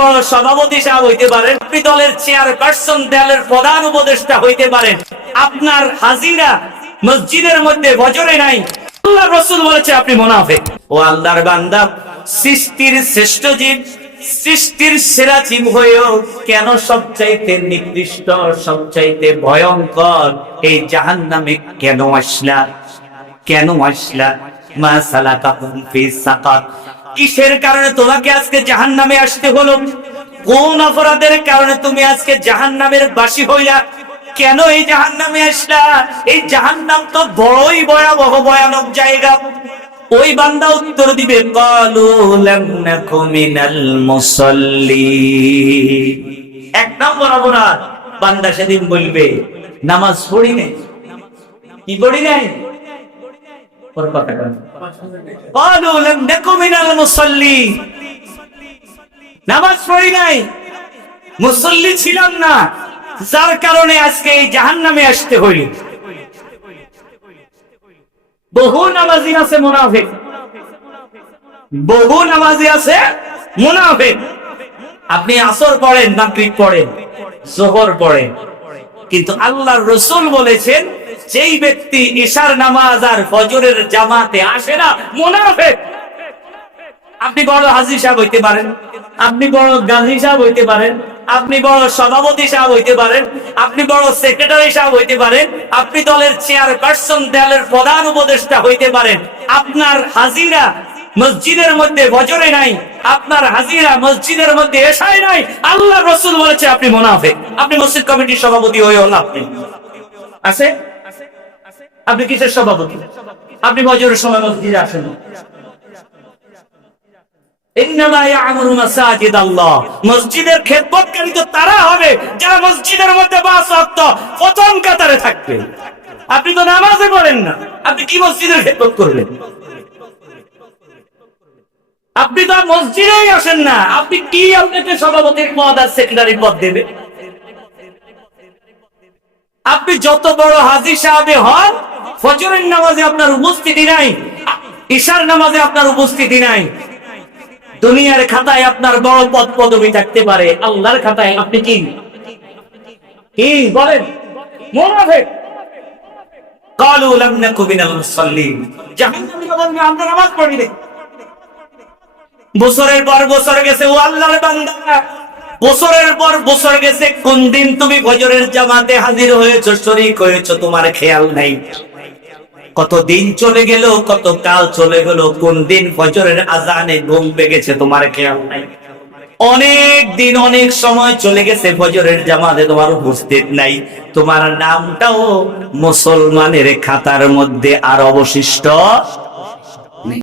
বড় সভাপতি সাহেব হইতে পারেন, আপনি দলের চেয়ারপারসন দলের প্রধান উপদেষ্টা হইতে পারেন। আপনার হাজিরা মসজিদের মধ্যে বজরে নাই। আল্লাহ রসুল বলেছে, আপনি মোনাফেক। ও আল্লাহর বান্দা, সৃষ্টির শ্রেষ্ঠ জীব, সৃষ্টির সেরা জীব হয়েও কেন সবচাইতে নিকৃষ্ট, সবচাইতে ভয়ঙ্কর? এই জাহান নামে কেন আসলা? কেন আসলা? মা সালাকাকুম ফি সাকার। কিসের কারণে তোমাকে আজকে জাহান নামে আসতে হলো? কোন অপরাধের কারণে তুমি আজকে জাহান নামের বাসী হইলা? কেন এই জাহান নামে আসলা? এই জাহান নাম তো বড়ই ভয়াবহ, ভয়ানক জায়গা। ওই বান্দা উত্তর দিবে এক নম্বর অপরাধ, বান্দা সেদিন বলবে, নামাজ পড়ি নাই। কি পড়ি নাই? ওর কথা কন। قالوا لم نكن من المصلين নামাজ পড়ি নাই মুসল্লি ছিলাম না যার কারণে আজকে এই জাহান্নামে আসতে হইল বহু নামাজি আছে মুনাফিক বহু নামাজি আছে মুনাফিক আপনি আসর পড়েন মাগরিব পড়েন জোহর পড়েন কিন্তু আল্লাহর রসুল বলেছেন যেই ব্যক্তি ঈশার নামাজ আর ফজরের জামাতে আসে না, মুনাফিক। আপনি বড় হাজি সাহেব হইতে পারেন, আপনি বড় গাজী সাহেব হইতে পারেন, আপনি বড় সভাপতি সাহেব হইতে পারেন, আপনি বড় সেক্রেটারি সাহেব হইতে পারেন, আপনি দলের চেয়ারপারসন, দলের প্রধান উপদেষ্টা হইতে পারেন। আপনার হাজিরা মসজিদের মধ্যে বজরে নাই, আপনার হাজিরা মসজিদের মধ্যে এসাই নাই আল্লাহ রসুল বলেছে আপনি মোনাফেক। আপনি মসজিদ কমিটির সভাপতি হয়ে লাভ নেই আছে? আপনি কিসের সভাপতি? আপনি সময় মসজিদে আসেন। তো আপনি তো নামাজে পড়েন না। আপনি কি মসজিদের করবেন আপনি তো মসজিদেই আসেন না। আপনি কি আপনাকে সভাপতির পদ আর সেক্রেটারি পদ দেবে? আপনি যত বড় হাজি সাহেবে হন ফজরের নামাজে আপনার উপস্থিতি নাই, ঈশার নামাজে আপনার উপস্থিতি নাই। দুনিয়ার খাতায় আপনার বড় পদ পদবি থাকতে পারে, আল্লাহর খাতায় আপনি কি? বলেন? কোন দিন তুমি ফজরের জামাতে হাজির হয়েছো, শরীক হয়েছো, তোমার খেয়াল নাই। কত দিন চলে গেল কত কাল চলে গেল, কোন দিন ফজরের আজানে ঘুম পেগেছে তোমার খেয়াল নাই? অনেক দিন, অনেক সময় চলে গেছে ফজরের জামাতে, তোমার উপস্থিত নাই। তোমার নামটাও মুসলমানের খাতার মধ্যে আর অবশিষ্ট